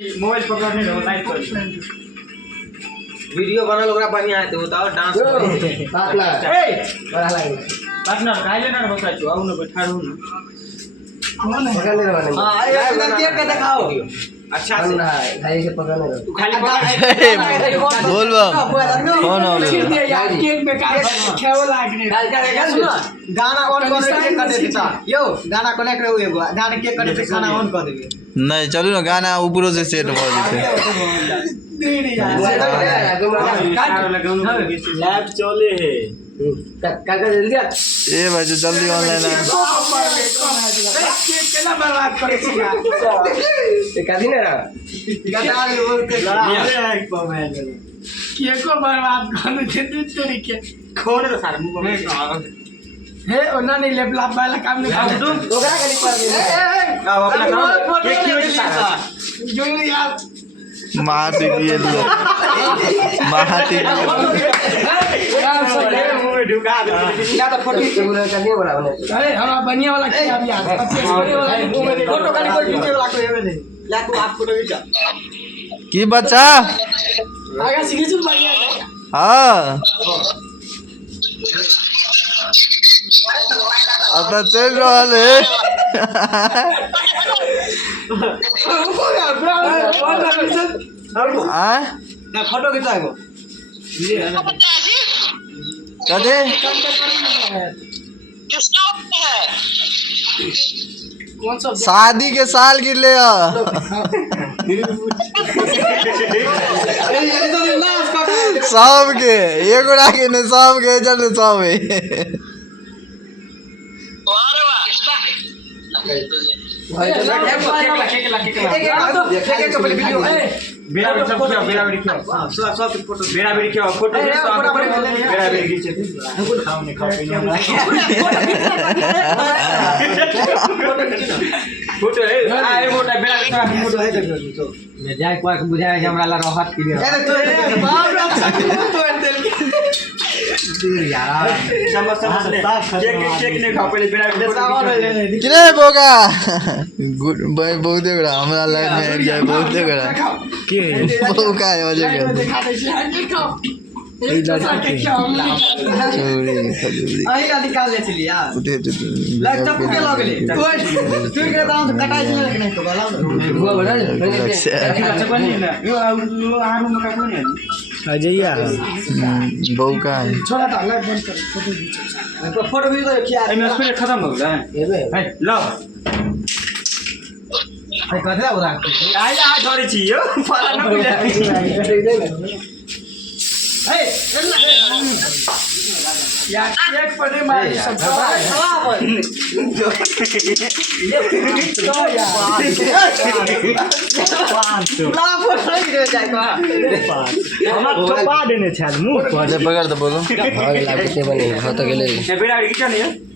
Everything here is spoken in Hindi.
मोबाइल पकड़ने दो लाइट कर वीडियो बनल ओकरा बढ़िया है तो बताओ डांस पार्टनर काहे ना बसा छु आउ न बैठाड़ू न हां एक केक के दिखाओ अच्छा से भाई से पकड़ने दो तू खाली बोल कौन हो केक बेकार खेव लागने गाना ऑन कर के कर देता यो गाना कनेक्ट रहो एगो गाना केक कर के गाना ऑन कर देबे नहीं चलू ना गाना ऊपरों से सेट हो जैसे लैब चले है काका जल्दी आ ए भाई जो जल्दी ऑनलाइन आ केक केला बर्बाद करे छी ए कादी ना गाना बोलते केक को बर्बाद करने के दूध तरीके खोल दो सारा मुंह में हे ओना नहीं लेपला वाला काम नहीं कर दो ओकरा के नहीं कर अब अपना काम केक की वजह से जो यार महाती की महाती मुंह में ढुका दो या तो फोटो पूरा कर दिए बड़ा बने अरे हम बढ़िया वाला क्या अभी यार फोटो खाली कोई पीछे वाला कोई हेबे नहीं या तू आप फोटो खींचा की बच्चा आगे सीखे चल बढ़िया हाँ अब तो चल रहा है ना फोटो खींचा एगो कदे कौन सा शादी के साल गिर ले सब के एगो राखे ने सब के जब सब भाई तो केक पहले वीडियो बेरा बेरी सब क्या बेरा बेरी क्या सब फोटो बेरा बेरी क्या फोटो बेरा बेरी खींचे हमको खाओ नहीं खाओ पीने फोटो है आए मोटा बेरा बेरी फोटो है तो मैं जाए कोई बुझाए हमरा ला राहत के लिए अरे तो बाप रे तो तेल यार समझ केक ने खाओ पहले बेरा बेरी किरे बोगा गुड भाई बहुत बड़ा हमरा लाइफ में एक जाए बहुत बड़ा के बोगा है वजह के दिखा दे हंडी खाओ एक जैसा के क्या चोरी खजूरी आई का निकाल ले चली यार उठे तो लग तब के लगले कोई तू के दाम कटाई चले नहीं तो गला हुआ बड़ा अच्छा बनी ना यो आरू में का कोई नहीं अजैया बहु का है छोड़ा था लाइव बंद कर फोटो खींचो फोटो भी तो क्या एमएस पे खत्म हो गया एबे है लो भाई कथला उड़ा आइला आ धरे छी यो फला न बुझा ए यार केक पड़े मारे सब तो यार ला फोटो ही दे जाए का हमरा थोपा देने छल मुंह पर पकड़ दे बोलो भाग लागते बने हाथ के ले बेरा खींचा नहीं